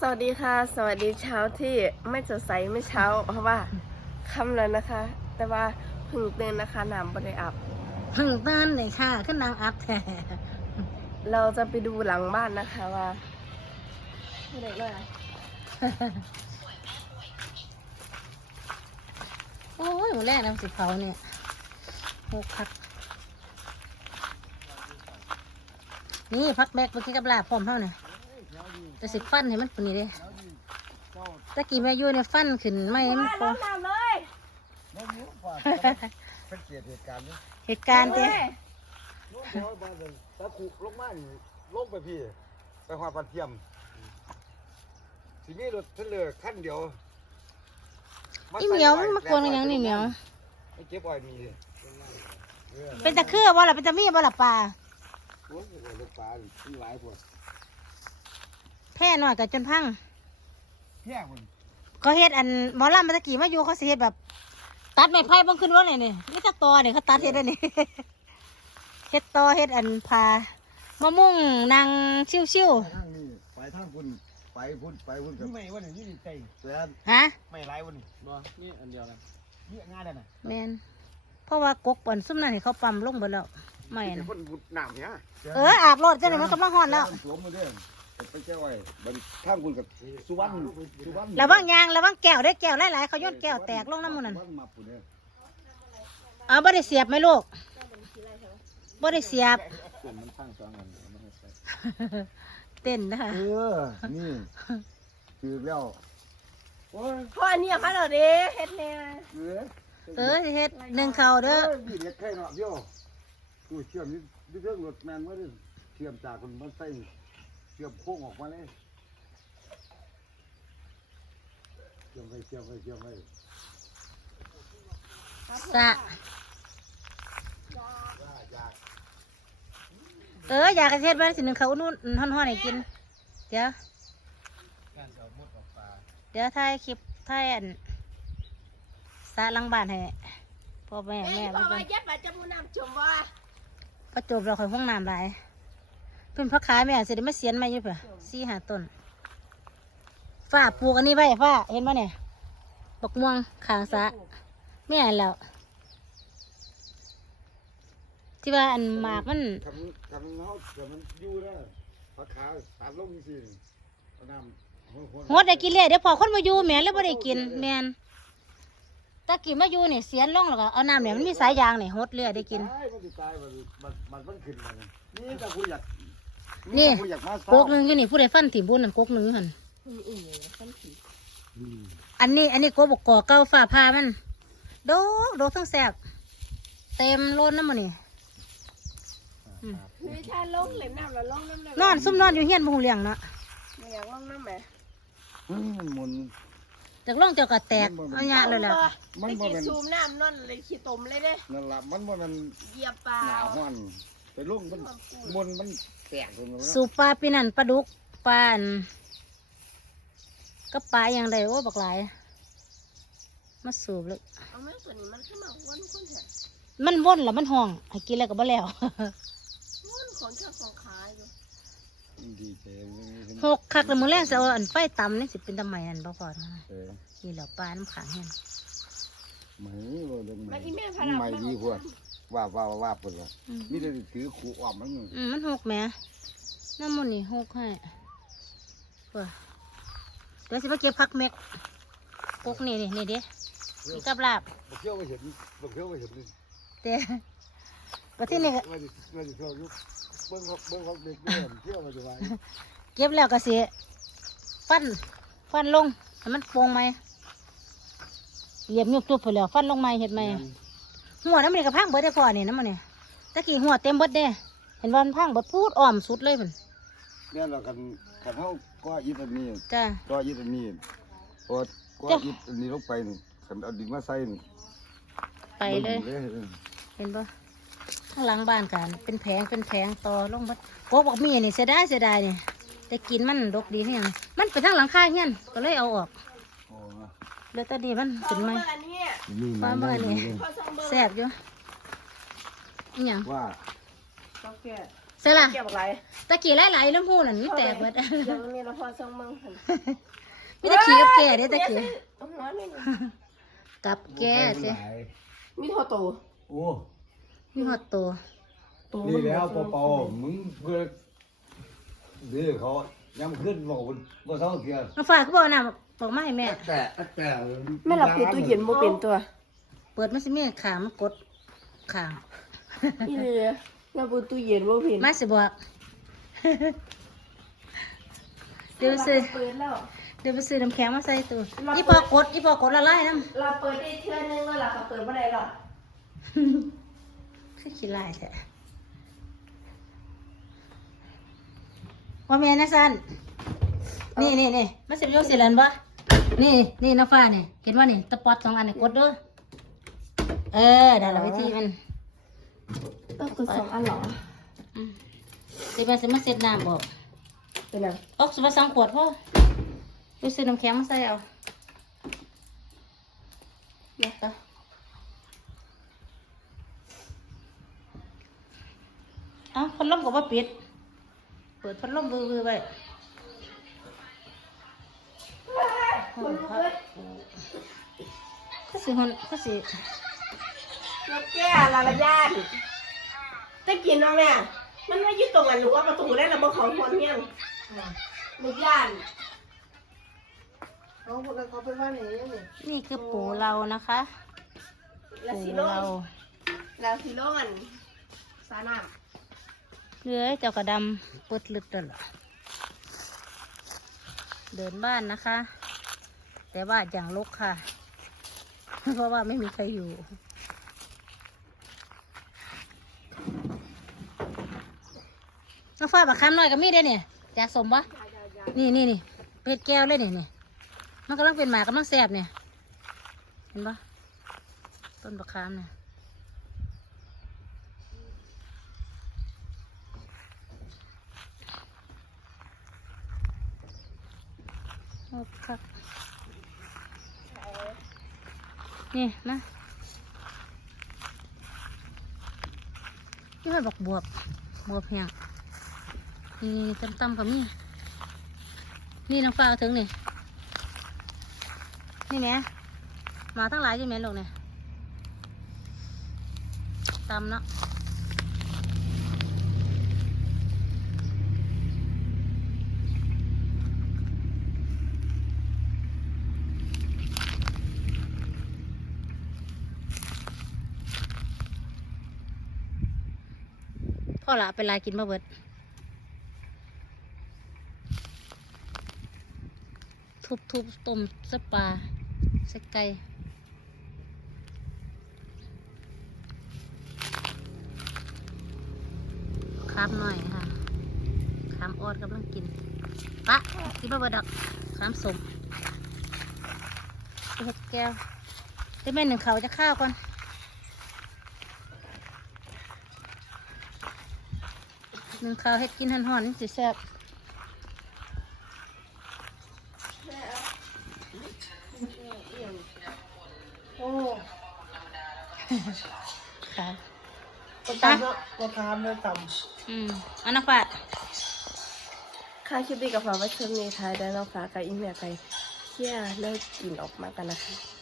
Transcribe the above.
สวัสดีค่ะ สวัสดีเช้าที่ไม่สดใสไม่เช้า เพราะว่าค่ำแล้วนะคะ แต่ว่าเพึ่งตื่นนะคะน้ำบริอับ เพิ่งตื่นเลยค่ะขึ้นนางอัพแท้เราจะไปดูหลังบ้านนะคะว่าไม่ได้เลยโอ้ยหมูแรกน้ำสิเผาเนี่ยหกพัก นี่พักแบกเมื่อกี้กับลาบพร้อมเท่าเนี่ย แต่สิฟันให้มันปุ่นนี่เด้ตะกี้แม่อยู่เนี่ยฟันขึ้นไม่ให้มันพอน้ำเลยน้องรู้ว่าสังเกตเหตุการณ์นี้เหตุการณ์เต้น้องเดี๋ยวบ้านเลยตะคุลงมานี่ลงไปพี่ไปหอดปันเทียมทีนี้รถเทเลอร์ขั้นเดียวาอีเหมียวใส่มันมากวนอย่างนี้เหมียวไม่เก็บอ้อยมีเลยเออเป็นตะเครือบ่ล่ะเป็นตะมีบ่ล่ะปลาโอ้ยโอ้ยลูกปลานี่มันหลายพวก แพ้หน่อยกับจนพัง แย่คนเขาเฮ็ดอันหมอลำมาตะกี้มาอยู่เขาสิเฮ็ดแบบ ตัดไม้ไผ่เบังขึ้นว่าเนี่ยนี่นี่ตะตอเนี่ยเขาตัดเฮ็ดอันนี้ เฮ็ดตอเฮ็ดอันพามะม่วงนางชิวไปทางนี้ไปทางคุณไปพุ่นไปพุ่นกับไม่วันนี้นี่ใจแต่ๆฮะไม่ไรวันนี้บ่นี่อันเดียวกันนี่ง่ายเลยนะแมนเพราะว่ากกปันซุ่มนั่นให้เขาปั๊มลงหมดแล้วไม่แต่นะคนบุดน้ำเนี่ยเอออาบรถจังเลยมันกำลังฮ้อนแล้วสวมมาเด้อ ไปเจ้าอ้อยบัดทางคุณกับสุวรรณสุวรรณระวังยางระวังแก้วได้อแก้วหลายๆเขาโยนแก้วแตกลงน้ำมันนั่นสุวรรณมาปุ่นเนี่ยเอาบ่ได้เสียบไหมลูกบ่ได้เสียบส่วนมันข้างสองอันมันให้ใส่เต้นนะคะเออ นี่คือแล้วโอ้ยเพราะอันนี้ค่ะเราเด้เฮ็ดเนี่ยเออเออสิเฮ็ดหนึ่งเข่าวเด้อนี่เด็กไข่เนาะเดียวกูเชื่อมนี่นี่เรื่องรถแมนว่าเนี่ยเชื่อมจากคนมันใส่ เชื่อมโค้งออกมาเลยเชื่อมไปเชื่อมไปเชื่อมไปสะเอออยากจะเฮ็ดบ้านสิหนึ่งเขาวนู่นฮ้อนๆให้กิน เดี๋ยวการเอาหมดออกปลาเดี๋ยวถ่ายคลิปถ่ายอันสระหลังบ้านให้พ่อแม่เอ้แม่ยพบ่อเบิ่มางเย็บมาจะมูน้ำจมว่าพอจบเราค่อยห้องน้ำหลายเพิ่นพักขายแม่สิได้มาเสียนใหม่อยู่เผื่อสี่ห้าต้นฝ้าปลูกอันนี้ไว้ฝ้าเห็นป่ะเนี่ยบักม่วงขางสระแม่นแล้ว ที่ว่าอันหมากมันคำคำเขาเดี๋ยวมันอยู่นะพักขาตัดลงสิเอาน้ำหดได้กินเลยเดี๋ยวพอคนมาอยู่แม่นแล้วบ่ได้กินแม่นตะกี้มาอยู่เนี่ยเสียนลงแล้วก็เอาน้ำเนี่ยมันมีสายยางเนี่ยหดเลือได้กินตายมันสิตายมันมันมันมันขึ้นมาเลยนี่แต่กูอยาก นี่แต่กูอยากมาเศร้าโกกหนึงอยู่นี่ผู้ใดฟันถิ่มบุญนั่นโกกหนึงอยู่หั่นอือๆขั้นผีอืมอันนี้ อันนี้โกบกกอเก้าฝ้าผ้ามันโดกโดกทั้งแสบเต็มล้นน้ำมันนี่ไม่ใช่ลงเล่นน้ำแล้วลงน้ำเลยนอนซุ่มนอนอยู่เฮียนบ่หูเลี้ยงเนาะไม่อยากลงน้ำไหมอืมมันหมุน จากล่องเจ้าก็แตกเอาหยะเลยแหละมันไปบ่กินแม่นซูมน้ำนอนเลยขี้ตมเลยเด้นั่นล่ะมันบ่แมันเหยียบเปล่าหนาวฮ้อนไปลงมันมนมัน แตกลงแล้วสูบปลาปีนั่นปลาดุกปลาอันก็ปลาอย่างใดโอ้บักหลาย มาสูบเลยเอาแม่ตัวนี้มันขึ้นมาวนคนเถอะมันว่นแล้วมันห้องให้กินแล้วก็บ่แล้ววนของเจ้าของขายอยู่ดีใจมันมีหกคักแล้วมื้อแรกจะเอาอันไฟต่ำนี่สิเป็นตำไมอันบ่พอนะเออนี่แหล้วปลาน้ำขังเฮียนไหมบ่เรื่องไหมมันอีแม่พามันเราไหมดีพวก ว่าว่าว่าว่าพุ่นล่ะอืมมีแต่ถือขู่อ้อมมันอืมมันหกแหม่น้ำมันนี่หกให้เพื่อเดี๋ยวสิมาเก็บผักเม็กกกนี่นี่นี่เด้นี่กับลาบบ่เที่ยวไปเห็นบ่เที่ยวไปเห็นนี่เด้ประเทศนี้ก็ว่าสิว่าสิเที่ยวอยู่เบิ่งเขาเบิ่งเขาเด็กเนี่ยเที่ยวมาจะว่าเก็บแล้วก็สิฟัน ฟันลงให้มันโป่งไหมเหยียบยุบจุบไปแล้ว ฟันลงไหมเห็ดไหม หัวน้ำมันนี่ก็พังเบิดได้พอนี่น้ำมันนี่ตะกี้หัวเต็มเบิดเด้ เห็นว่ามันพังเบิดพูดอ้อมสุดเลยมันเนี่ยเรากันกันเฮาก็อีตอันนี้จ้าก็อีตอันนี้พอก็จ้ะอีอันนี้ลงไปนี่คันเอาดินมาใส่นี่ไปเลยบิ่งออเห็นปะข้างหลังบ้านกันเป็นแผงเป็นแผงต่อลงบัดโกกบอกมีนี่เสียดายเสียดายนี่แต่กินมันดกดีเพียงมันไปทางหลังคาเฮียนก็เลยเอาออกโอ้เหลือแต่ดีมันสอขึ้งนไหมเบอร์อั นนี้นี่ฟ้าเบิ่งอันนี้พอสองเบอร์แซ่บอยู่อหย่างว่าสองแก่ใช่ล่ะเกี่ยวกับอะไรตะกี้หลายๆน้ำหูนั่นมีแตกเบิดเดี๋ยวนี้เราพอส่งมึงหั่นมีตะขี้กับแก่เด้ตะกี้ต้องน้อยนิดนึงกับแก่สิมีโทรโตโอ้มีหอดตัวนี่แล้วเปาๆมึงเพื่อเดื้อเขา ยังขึ้นบอกว่าเท่าเทียมาฝากก็บอกน้ำบอกมาให้แม่ แต่แต่แม่หลับปิดตู้เย็นบ่เป็นตัวเปิดมันสิแม่ขามนกดขางนี่เลยเราปิดตู้เย็นบ่เป็นมาสิบอกเดี๋ยวไปซื้อเปิดแล้ว เดี๋ยวไปซื้อน้ำแข็งมาใส่ตู้อีพอกดอีพอกดละลายน้ำเราเปิดได้เทื่อนึงแล้วล่ะค่ะเปิดบ่ได้หรอกคือขี้ลายแท้ ว่าแม่นะสันนี่นี่นี่มันสิบโยสิลันบ่นี่นี่น้าฟ้านี่เห็นว่านี่ตะปอดสองอันนี่กดเด้วยเออได้ละวิธีมันต้องกดสองอันเหรออืมสิมันสิมาเสร็จน้ำบอกเป็นไงออกสุภาษองขวดพ่อไปซื้อน้ำแข็งมาใส่เอาเนี่ยต่อเอาพัดลมก็ว่าปิดเปิดพัดลมบือๆไว้คนเปิดก็สิหอนก็สิรถแก้ลาละยานตะกินน้องเนี่ยมันไม่ยึดตรงกันหรือว่าประตูได้แล้วบ่เขาคนเฮียงลูกย่านเขาคนนั้นเขาเป็นว่าไหนยังไงนี่คือปูเรานะคะแล้วปูสีโลเราแล้วสีโลมันสาน้ เลื้อยเจ้ากระดำปึดลึกตลอดเดินบ้านนะคะ แต่ว่าอย่างลกค่ะ เพราะว่าไม่มีใครอยู่ น้องฟ้าบักคำหน่อยก็มีได้เนี่ยจากสมปะนี่นี่นี่เป็ดแก้วเลยนี่ยนี่มันกำลังเป็นหมากกำลังแสบเนี่ย เห็นปะต้นบักคำเนี่ย โอ้ครับนี่มาที่มันบอกบวบบวบแห้งนี่ต่ำๆกับมีนี่น้องฟ้าเอาถึงนี่นี่แหม่มาตั้งหลายอยู่แม่ลูกเนี่ยตำเนาะ พ่อละเป็นลายกินมาเบิด ทุบทุบต้มสปาใส่ไก่คามหน่อยค่ะคามออดกำลังกินปะกินบะเบิดดอกคามสมเห็ดแก้วได้แม่หนึ่งเขาจะข้าวก่อน นึ่งข้าวเห็ดกินหันหอนๆนี่สิแซ่บโอ้ค่ะก็ตามก็ตามเลยต่อืมอันนักฝาดำค่าคลิปดีกับฝากไว้เชิญในท้ายแล้วเราฝากกับอีเมลไปเที่ยเลิกกินออกมากันนะคะ